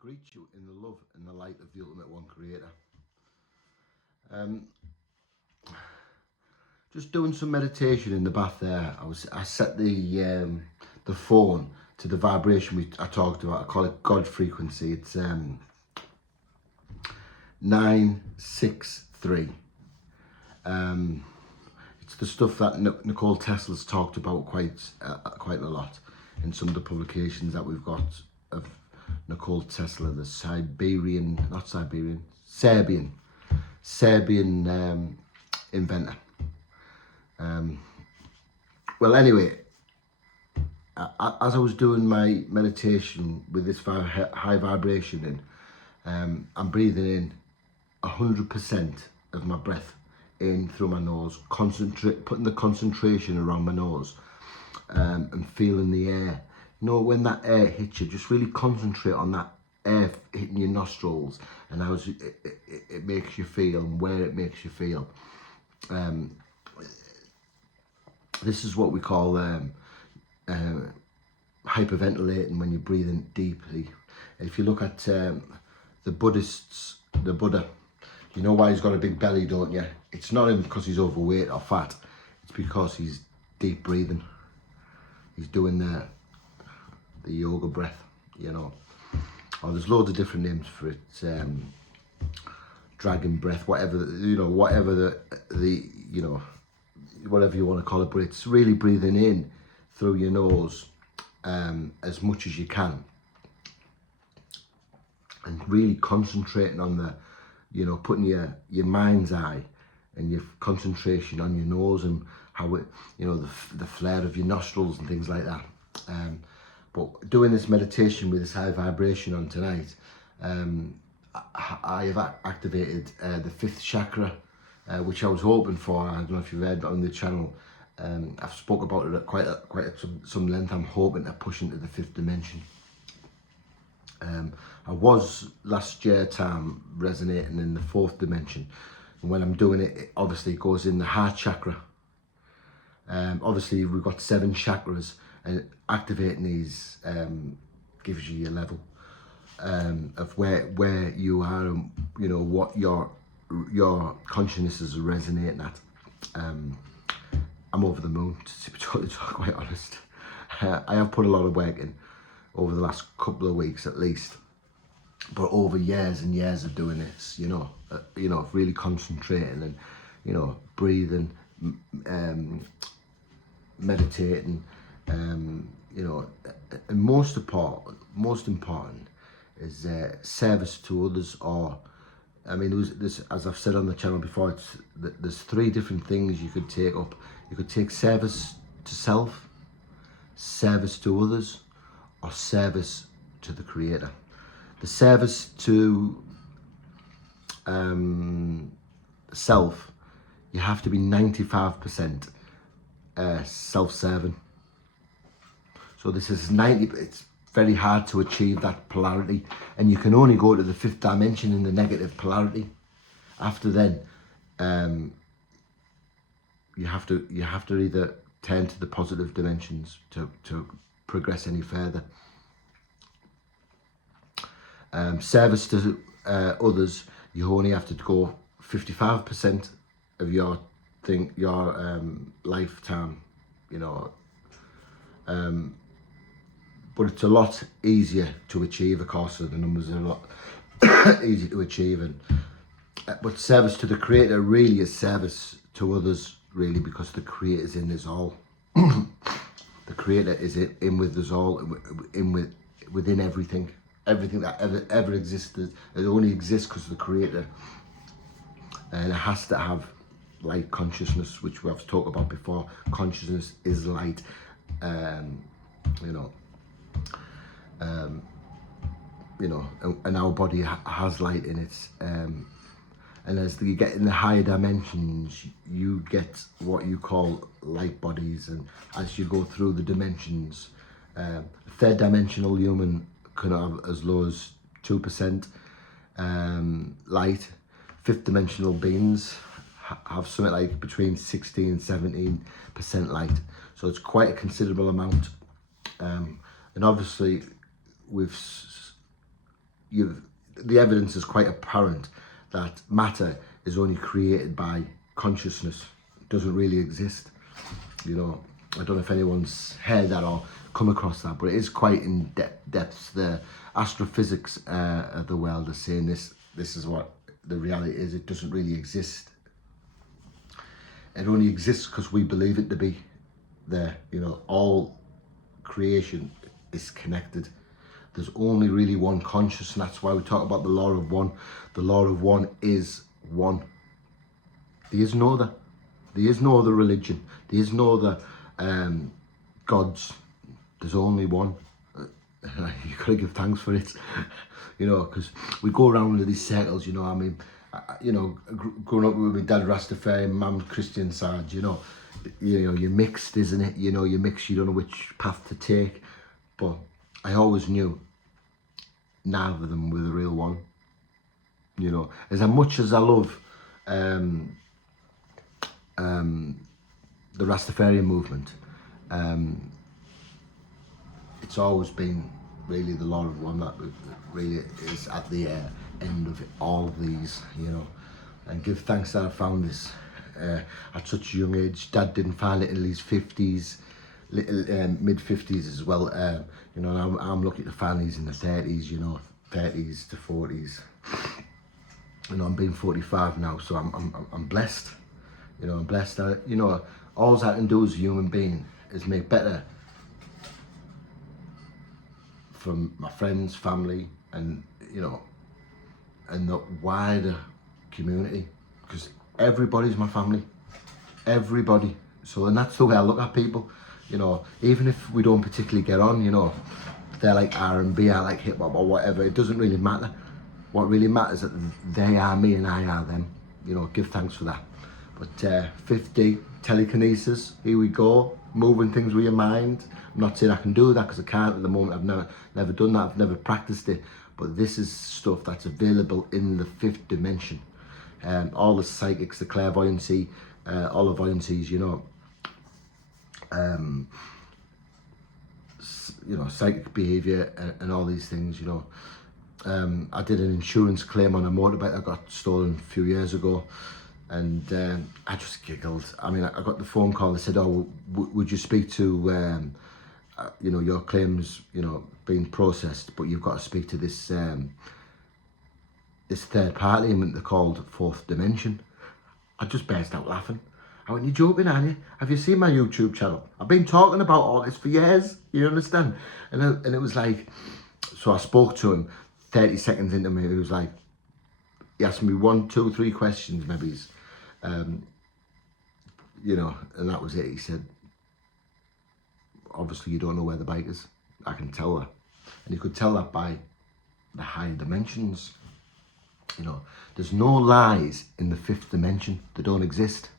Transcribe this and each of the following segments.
greet you in the love and the light of the Ultimate One Creator. Just doing some meditation in the bath there. I set the phone to the vibration I talked about. I call it God frequency. It's 963. It's the stuff that Nicole Tesla's talked about quite a lot in some of the publications that we've got of Nicole Tesla, the Serbian inventor. Well, anyway, as I was doing my meditation with this high vibration in, I'm breathing in 100% of my breath in through my nose, putting the concentration around my nose, and feeling the air. You know, when that air hits you, just really concentrate on that air hitting your nostrils and how it makes you feel and where it makes you feel. This is what we call hyperventilating, when you're breathing deeply. If you look at the Buddha, you know why he's got a big belly, don't you? It's not him because he's overweight or fat. It's because he's deep breathing. He's doing the yoga breath, you know. Oh, there's loads of different names for it. Dragon breath, whatever, you know, whatever whatever you want to call it, but it's really breathing in through your nose as much as you can, and really concentrating on the, you know, putting your mind's eye and your concentration on your nose and how it, you know, the flare of your nostrils and things like that. But doing this meditation with this high vibration on tonight, I have activated the fifth chakra, which I was hoping for. I don't know if you've read on the channel. I've spoke about it at quite some length. I'm hoping to push into the fifth dimension. I was last year time resonating in the fourth dimension, and when I'm doing it, it obviously goes in the heart chakra. Obviously we've got 7 chakras, and activating these gives you your level of where you are, and you know what your consciousness is resonating at. I'm over the moon, to be totally quite honest. I have put a lot of work in over the last couple of weeks at least, but over years and years of doing this, you know, really concentrating and, you know, breathing, meditating, you know, and most important is service to others. Or, I mean, there's, as I've said on the channel before, there's 3 different things you could take up. You could take service to self, service to others, or service to the Creator. The service to self, you have to be 95% self-serving. So this is 90. It's very hard to achieve that polarity, and you can only go to the 5th dimension in the negative polarity. After then, you have to either turn to the positive dimensions to progress any further. Service to others, you only have to go 55% of your lifetime, you know. But it's a lot easier to achieve, of course, so the numbers are a lot easier to achieve. And but service to the Creator really is service to others, really, because the Creator is in us all. The Creator is in with us all, within everything. Everything that ever existed, it only exists because of the Creator, and it has to have light consciousness, which we've talked about before. Consciousness is light, you know. You know, and our body has light in it, and as you get in the higher dimensions, you get what you call light bodies, and as you go through the dimensions, 3rd dimensional human can have as low as 2% light. 5th dimensional beings have something like between 16 and 17% light, so it's quite a considerable amount. And obviously the evidence is quite apparent that matter is only created by consciousness. It doesn't really exist. You know, I don't know if anyone's heard that or come across that, but it is quite in depth. The astrophysics of the world are saying this is what the reality is. It doesn't really exist. It only exists because we believe it to be there. You know, all creation is connected. There's only really one conscious, and that's why we talk about the law of one. The law of one is one. There is no other. There is no other religion. There is no other gods. There's only one. You gotta give thanks for it, you know, because we go around into these circles. You know, I mean, you know, growing up with my dad Rastafari, mum Christian side. You know, you're mixed, isn't it? You know, you're mixed. You don't know which path to take. But I always knew neither of them were the real one. You know, as much as I love the Rastafarian movement, it's always been really the law of one that really is at the end of all these, you know. And give thanks that I found this at such a young age. Dad didn't find it until his 50s, mid 50s as well. You know, I'm lucky to find these in the 30s, you know, 30s to 40s. You know, I'm being 45 now, so I'm blessed. You know, I'm blessed. You know, all I can do as a human being is make better from my friends, family, and, you know, and the wider community, because everybody's my family, everybody. So, and that's the way I look at people. You know, even if we don't particularly get on, you know, they're like R&B, I like hip hop or whatever, it doesn't really matter. What really matters is that they are me and I are them. You know, give thanks for that. But 50, telekinesis, here we go, moving things with your mind. I'm not saying I can do that because I can't at the moment. I've never done that, I've never practiced it. But this is stuff that's available in the 5th dimension. All the psychics, the clairvoyancy, all the voyancies, you know, psychic behaviour and all these things, you know. I did an insurance claim on a motorbike that got stolen a few years ago, and I just giggled. I mean, I got the phone call. They said, "Oh, would you speak to, you know, your claims, you know, being processed, but you've got to speak to this this third party." And they're called 4th Dimension. I just burst out laughing. I went, "You're joking, aren't you? Have you seen my YouTube channel? I've been talking about all this for years. You understand?" And it was like, so I spoke to him. 30 seconds into me, he was like, he asked me 1, 2, 3 questions, maybe, you know, and that was it. He said, "Obviously you don't know where the bike is." I can tell that. And you could tell that by the higher dimensions. You know, there's no lies in the 5th dimension. They don't exist.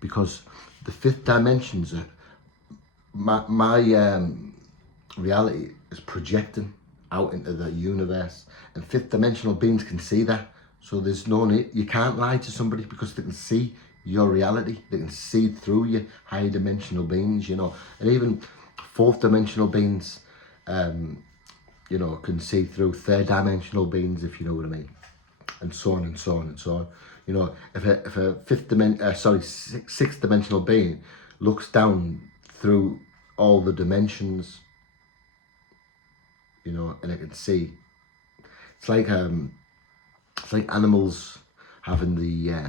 Because the 5th dimensions are, my reality is projecting out into the universe, and 5th dimensional beings can see that. So there's no need, you can't lie to somebody because they can see your reality, they can see through you, higher dimensional beings, you know. And even 4th dimensional beings, you know, can see through 3rd dimensional beings, if you know what I mean, and so on and so on and so on. You know, if a 6th dimensional being looks down through all the dimensions, you know, and it can see. It's like animals having the,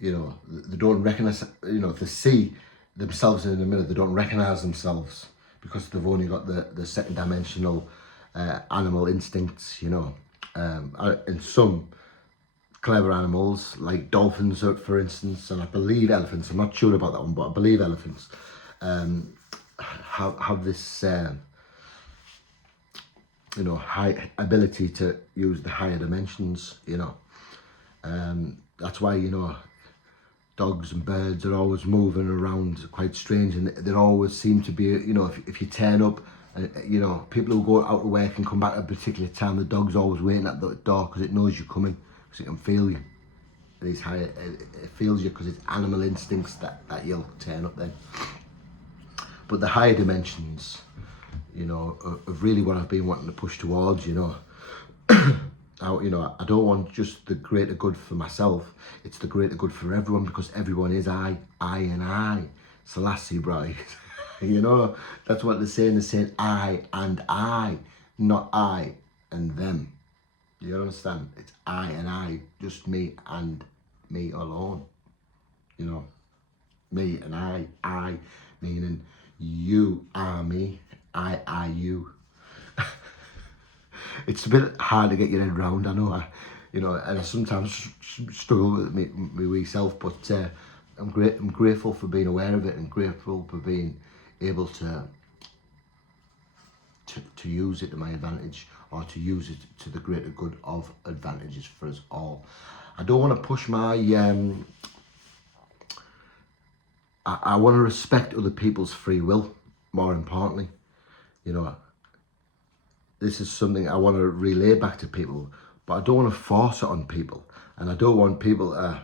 you know, they don't recognize, you know, if they see themselves in the mirror, they don't recognize themselves because they've only got the 2nd dimensional animal instincts, you know. And some clever animals, like dolphins, for instance, and I believe elephants, I'm not sure about that one, but I believe elephants have this, you know, high ability to use the higher dimensions, you know. That's why, you know, dogs and birds are always moving around quite strange, and they always seem to be, you know, if you turn up, you know, people who go out to work and come back at a particular time, the dog's always waiting at the door because it knows you're coming, because it can feel you. These higher, it feels you because it's animal instincts that you'll turn up then. But the higher dimensions, you know, of really what I've been wanting to push towards, you know. You know, I don't want just the greater good for myself. It's the greater good for everyone, because everyone is I and I. Selassie, right? You know, that's what they're saying. They're saying I and I, not I and them. You understand? It's I and I, just me and me alone. You know, me and I meaning you are me, I are you. It's a bit hard to get your head round, I know. You know, and I sometimes struggle with me wee self, but I'm grateful for being aware of it, and grateful for being able to use it to my advantage, or to use it to the greater good of advantages for us all. I don't want to push my I want to respect other people's free will, more importantly. You know, this is something I want to relay back to people, but I don't want to force it on people, and I don't want people to